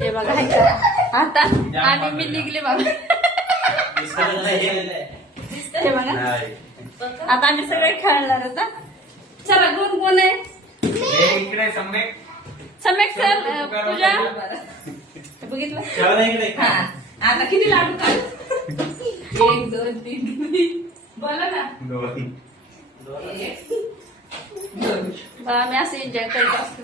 हे बघा आता आणि मी निघले बाबा. हे बघा आता आम्ही सगळे खेळणार आता. चला कोण कोण आहे इकडे सम्यक सर पूजा बघितलं. आता किती लाडू काढ. 1 2 3 बोला ना. 2 आम्ही असं एन्जॉय करत असतो.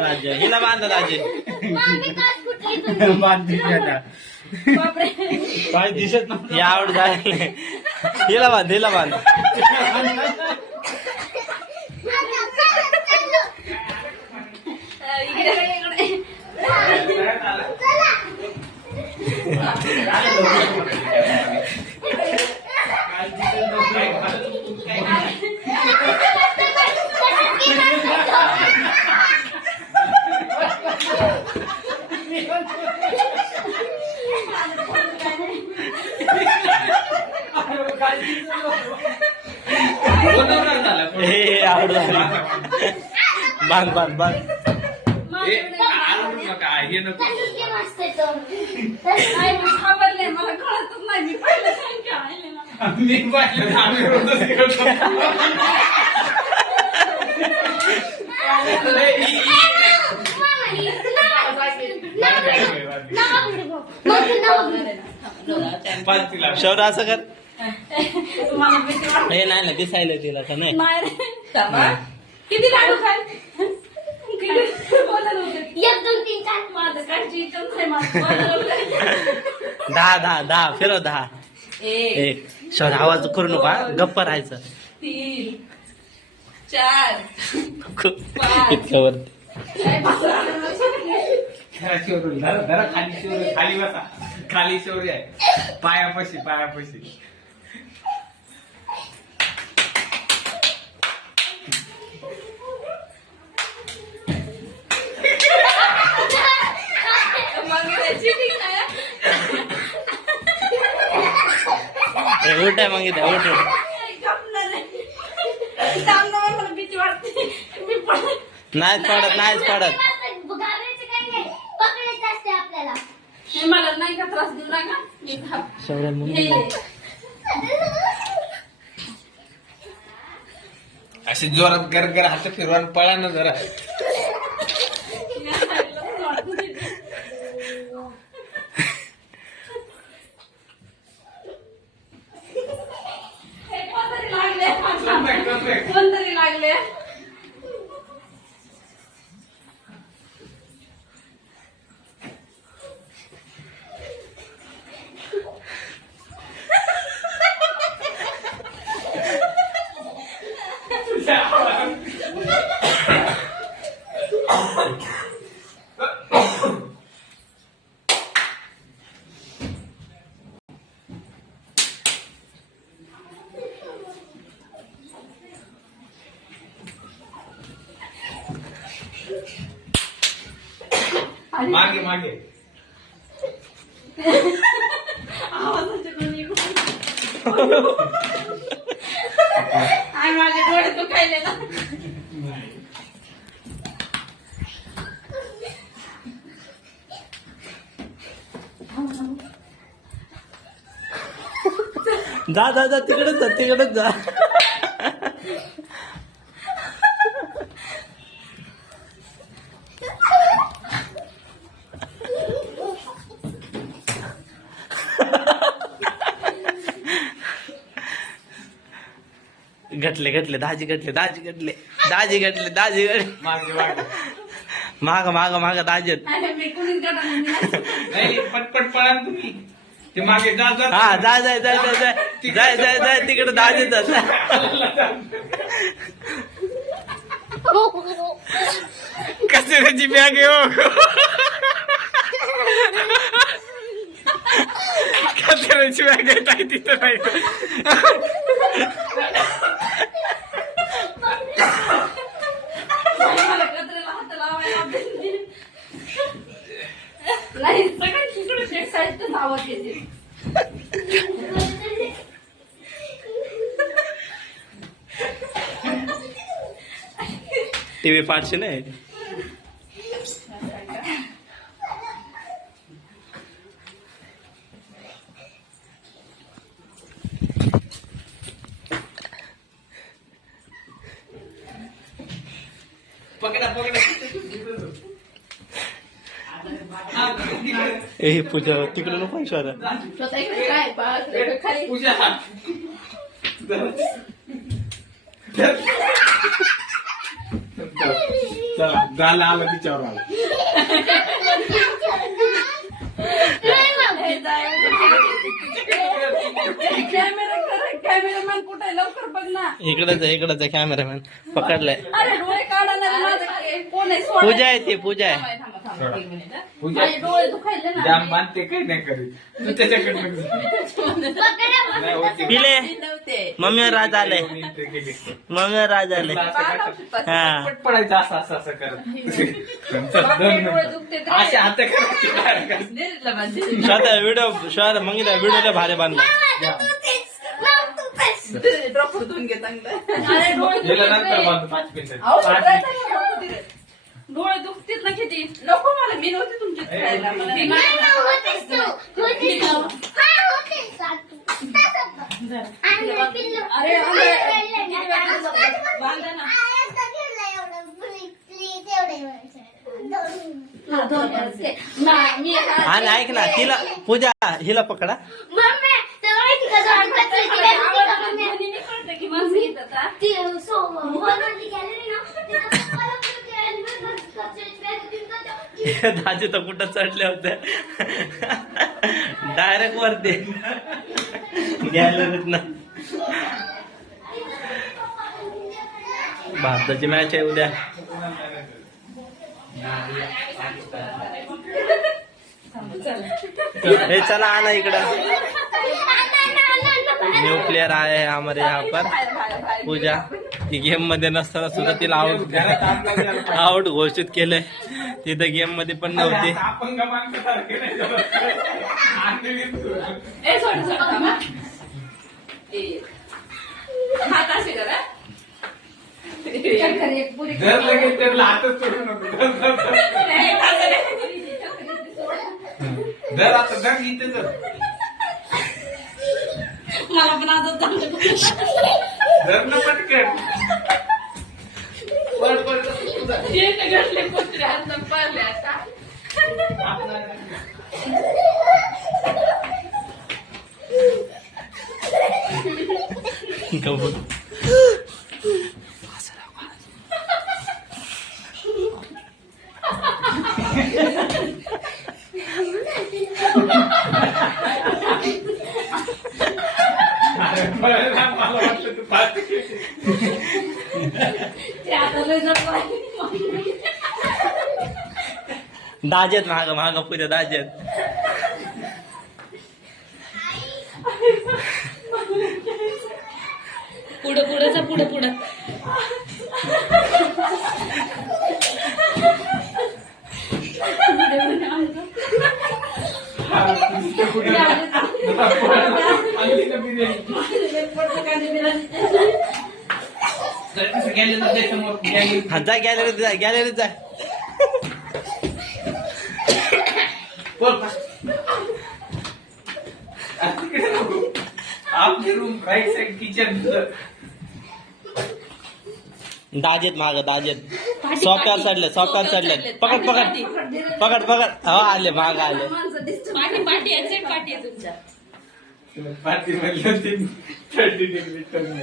राज्य हिला बांधा राजे काय दिसत नाही आवड झाले. हिला बांध हिला बांध. हे आवड झाली. बांध बांध बांध. मला कळतच नाही. मी पहिलं सांगते आले ना. शौर्य असं कर. मला भीती वाटते. हे नाही ना दिसायला तिला का नाही. किती लाडू खाय. बोलत होते 1 2 3 4 माझं काढची इच्छा नाही. माझं 10 फिरव 10. 1 शौर्य आवाज करू नका. गप्प राहायचं. 3 4 इतकं वरती खाली बसा. खाली शौर्य आहे. पायापाशी उलट आहे मग इथे उलट. मला भीती वाटते. मी पडत नाहीच पडत. मला नाही का त्रास देऊ नका. मी शौर्य म्हणून असे जोरात गर हात फिरवा पळा ना जरा. कोणतरी लागले. मागे आवाजाचे कोणी आणि माझे डोळे दुखायले ना. जा तिकडच जा. घटले घटले दाजी घटले दाजी घटले दाजी घटले दाजी घटले मागे मागे माग माग माग दाजी अरे मी कुणीच गटात नाही. नाही पटपट पळा ना तुम्ही ते मागे जा जा हा जाय जाय जाय जाय जाय जाय जाय जाय तिकडे दाजी जात कचऱ्याची बॅग आहे हो. कचऱ्याची बॅग आहे ताई तिथं नाही मला कचऱ्याला हात लावायला भेटले. नाही सगळं तिकडून एक साईडच आवाज येते. टीव्ही पाठशे नाही पकडा पकडा ए पूजा तिकडे नको इशारा स्वतः इकडे काय बाळाकडे खाली पूजा चला गाला आला तिच्यावर आला कॅमेरामॅन कुठे लवकर बघ ना. इकडच आहे कॅमेरामॅन पकडलाय अरे डोळे काढा ना माझं कोण आहे सोड. पूजा आहे ती पूजा आहे सोडा. पूजा माझे डोळे दुखायले ना. जाम बांधते काही नाही करीत तू त्याच्याकडनं नाही होती. पिले नव्हते. मम्मी राज आले ते गेले. मम्मी राज आले तुला असं काय तर हा पटपट पडायचं असं असं असं करत डोळे दुखते ते. असे हात करायचे काय करायचं? दिलं बा, दिलं. स्वतः व्हिडिओ मग व्हिडिओला भारी बांधला ड्रॉप धुवून घे चांगलं. अरे डोळे गेलं नंतर दुखते. बांधू 5 मिनिटं अहो, 5 काय मिनिटं. चाललं डोकं तिथे? डोळे दुखतील ना किती नको मला मी नव्हते तुमच्या खेळायला मला मी अरे बांधा ना. हा, दोन वर्ष. मी आणि ऐक ना तिला पूजा हिला पकडा कळतं की माणसं येतात हा. दाजी तर कुठं चढले होते डायरेक्ट वरती गॅलरीत ना भारताची मॅच आहे उद्या हे चला आना इकडं न्यू प्लेयर आहे हमारे यहाँ पर पूजा ती गेम मध्ये नसताना सुद्धा तिला आउट घोषित केलंय तिथं गेम मध्ये पण नव्हती अपंग माणसासारखे नाही जमत. आणलेली तू. ए, सोड, सोड, थांबा. ए. हात असे करा. एक पुरी जर लगेच त्याला हातच सोडू नको नाही, हात नाही. जर आता जर इथे जर मला पण आता चांगलं जर ना पटकन पड पड हे तर घडले कुत्रे आता पडले आता. कबूल मला वाटलं तू पाहते. ते आता लय जड आहे. दाजेत माग पुढे दाजेत पुढं पुढं पुढं पुढं हा जा गॅलरीत जा आपली रूम राईट साइड किचन दाजेत सॉफ्टवेअर चढले पकड हो आले माग आले पाठी पाठी एक्झॅक्ट पाठी आहे तुमच्या पाठी मधल्या 30 डिग्री टर्न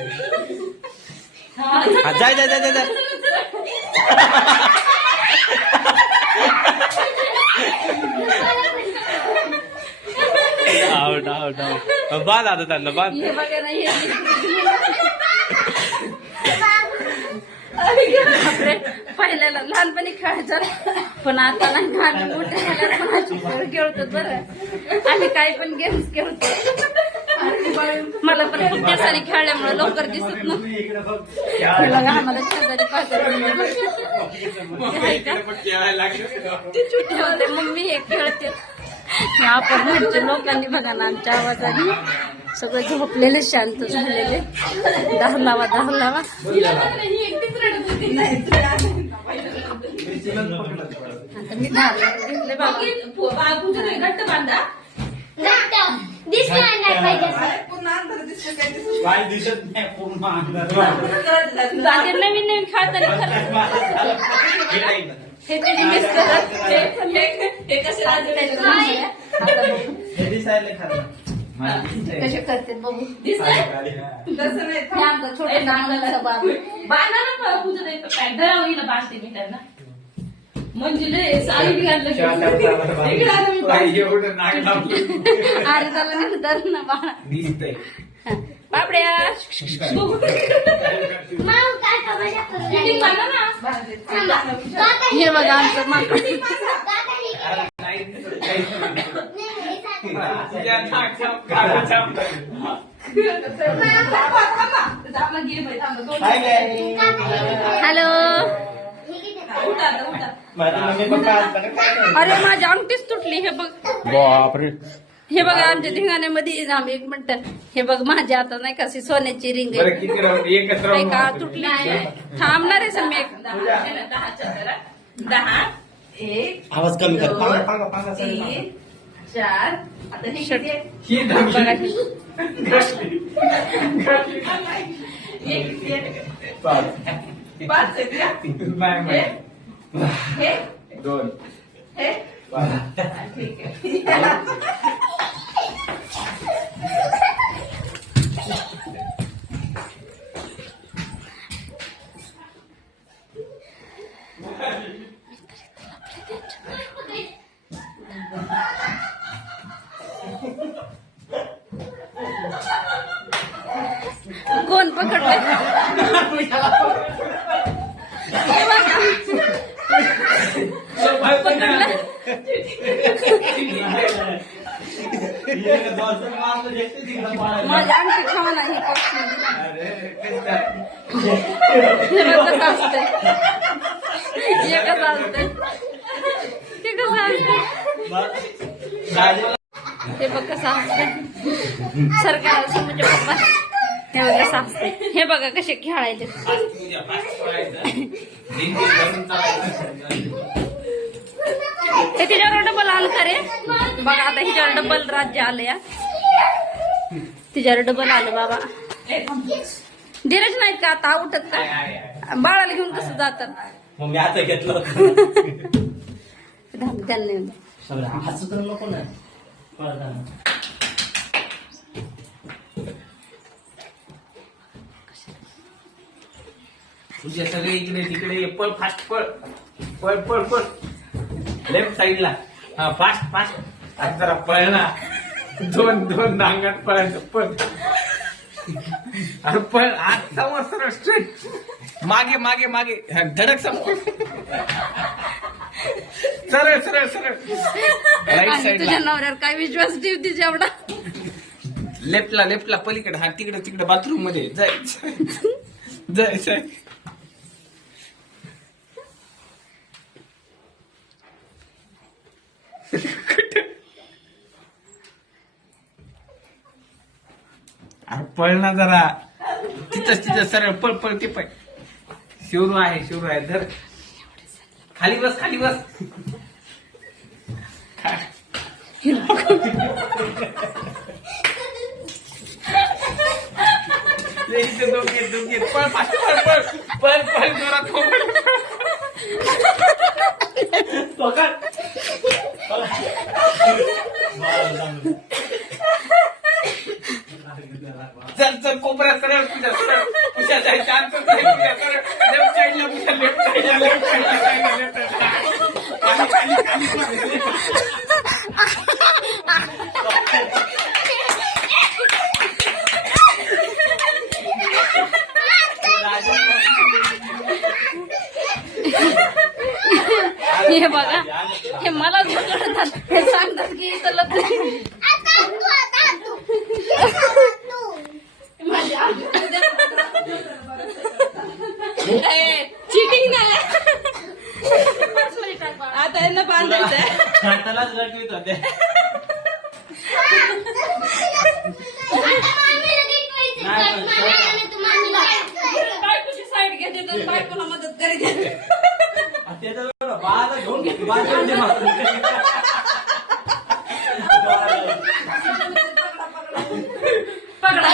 हा, जाय जाय जाय जाय जाय. Out out out. बाद आता त्यांना बाद. हे बघा ना, बापरे, पहिल्याला लहानपणी खेळायचं पण आता नाही. लहान मोठे झाल्यावर पण अशी खेळ खेळतो बरं. आम्ही काही पण गेम्स खेळतो. मला पण खूप दिवसांनी खेळल्यामुळे लवकर दिसत नव्हतं. आम्हाला शेजारी ते छोटे होते मग मी हे खेळते. आपण घरच्या लोकांनी बघा ना आमच्या आवाजाने सगळे झोपलेले शांत झालेले. 10 लावा 10 लावा. आता मी 10 घेतले घट्ट बांधा. नवीन नवीन खाताना हे त्याची मिस्टर हे कसे कसे करते बघू. आमचा छोटे नांगाचा बाबू बांधा पूजा नाही पॅन्ट बांधते मी त्यांना म्हणजे साडी घातलं अरे त्याला नंतर ना बाळा पापड्या हे बघा आमचं माकड. हॅलो. अरे माझी अंगठीच तुटली. हे बघ बापरे. हे बघा आमच्या धिंगाण्यामध्ये आम्ही 1 मिनिट. हे बघ माझी आता नाही कशी सोन्याची रिंग आहे का तुटली. थांबणार आहे सर मी 10 1 आवाज कमी कर. 3 4 आता हे किती बघा पाच आहे. हे 2 हे ठीक आहे. कोण पकडलं. माझ्या आणखी खावा नाही कसं असतंय. हे कसं असतंय ते कसं असतंय हे बघ कसं असतंय. सरकार म्हणजे पप्पा हे बघ कसं असतंय. हे बघा कसे खेळायचे. हे तिच्यावर डबल आलं का रे. बघा आता हिच्यावर डबल राज्य आलं या. तिच्यावर डबल आलं बाबा. धीरज नाहीत का आता उठत का. बाळाला घेऊन कसं जातात. मग मी आता घेतलं त्यांना हसू नको ना. तुझ्या सगळे इकडे तिकडे पळ फास्ट पळ पळ पळ पळ. लेफ्ट साईडला हा फास्ट फास्ट. आज जरा पळ ना. 2 डांगात पळायचं पळ. अरे पळ आज समोर स्ट्रेट मागे मागे मागे धडक समोर सरळ सरळ सरळ. राईट साईड तुझ्या नवऱ्यावर काय विश्वास ठेवते जेवढा. लेफ्टला लेफ्टला पलीकडे हा तिकडे तिकडे बाथरूम मध्ये जायचं जायचं. अरे पळ ना जरा. तिथं सरळ पळ पळ ते पळ. शिवरू आहे धर. खाली बस खाली बस. दोघे पळ फास्ट पळ पळ पळ पळ जोरात पकड. चल चल कोपऱ्यात सरळ पूजा सरळ पूजा जाय शांत पूजा सरळ लेफ्ट साईडला पूजा लेफ्ट साईडला लेफ्ट साईडला लेफ्ट हे बघा हे मलाच बघतात हे सांगतात की इथं लग्न चिटिंग नाही आता यांना बांधायचंय हातालाच लटवीत होते बायकोची साईड घेते तर बायकोला मदत करीत पकडा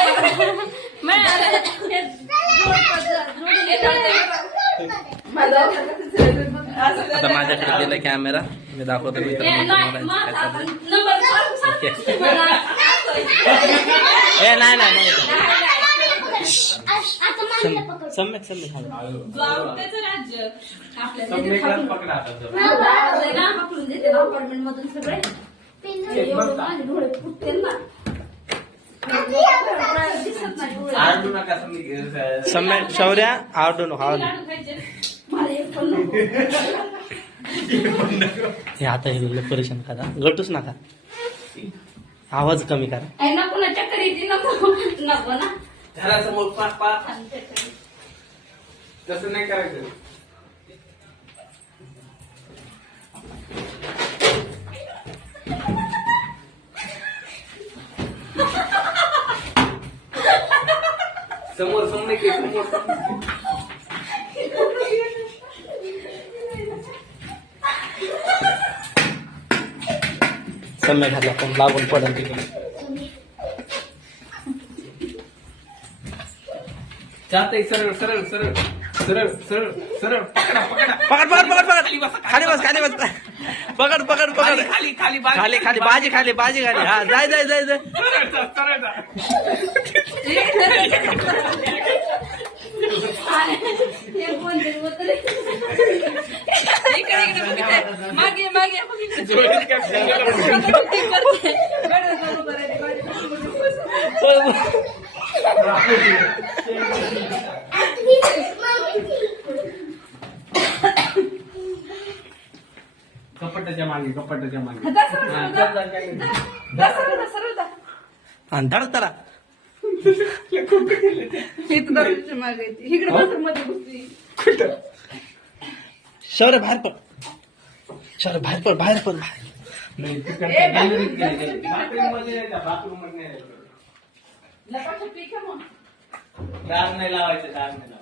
आता माझ्याकडे दिला कॅमेरा मी दाखवतो ए नाही नाही सम्यक सम्यक राज्य सम्यकलाच पकडा आता पकडून देते ना अपार्टमेंट मधून सगळे माझे डोळे फुटते ना दिसत नाही डोळे आरडू नका सम्यक सम्यक शौर्या आवडू नको आवडू मला एक पण नको. हे आता हे परेशान करा गटूच नका आवाज कमी करा नको ना चक्कर येते नको नको ना घरासमोर पाच पाच तसं नाही करायचं समोर सम्यक समोर सम्यक घातला पण लागून पडन तिकडे जाते सरळ सरळ सरळ सरळ सरळ सरळ पकडा पकडा पकड पकड पकड पकड खाली बस खाली बस पकड पकड पकड खाली खाली खाली खाली बाजी खाली बाजी खाली हा जाय जाय जाय जाय सरळ जा, सरळ जा. मागे मागे जोडीत काय कपटाच्या मागे कपटाच्या मागे आणि धडक त्याला इकडे बाथरूम मध्ये घुसली शौर्य बाहेर पड शौर्य बाहेर पड बाहेर पड बाहेर नाही तिकडच्या गॅलरीत गेले बाथरूम मध्ये नाही बाथरूम मध्ये नाही लपाटं पीक आहे मग दार नाही लावायचं दार नाही लावायचं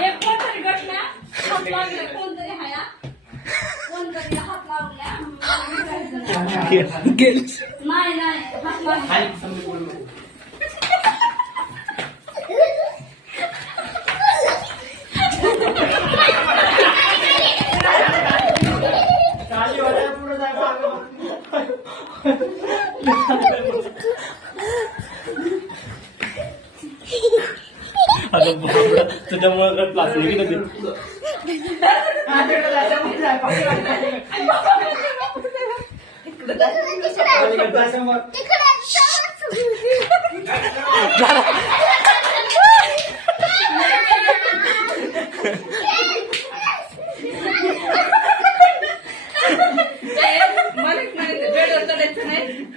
एक कोणतरी घटना हात लागले कोणतरी हाया कोणतरी हात लागल्या नाही नाही हात लागले खाली समजा बोलू नको. तुझ्यामुळे गट प्लास्टिक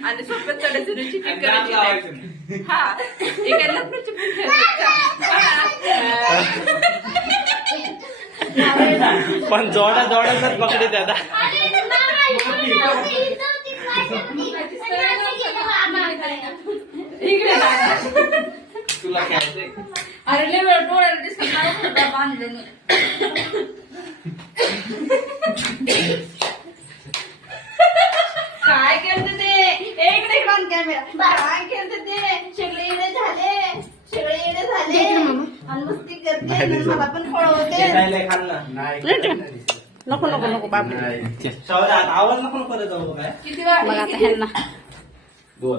आणि सोप्यात चढायचं नाही चिटिंग आणि दार करायची लावायचं नाही. नाही. हा एका लग्नाची पण खेळतात. पण जोड्या जोड्याच पकडे दादा इकडे जा. तुला खेळायचंय अरे लय वेळ डोळ्याला दिसत नाही बांधले काय केलं ते इकडे इकडे कॅमेरा काय केलं ते सगळे येणे झाले आणि मस्ती करते आणि मला पण पळवते नाही खाल्लं नाही नको नको नको बापरे चल. शाळेत आवाज नको नको करत जाऊ काय बघा आता ह्यांना 2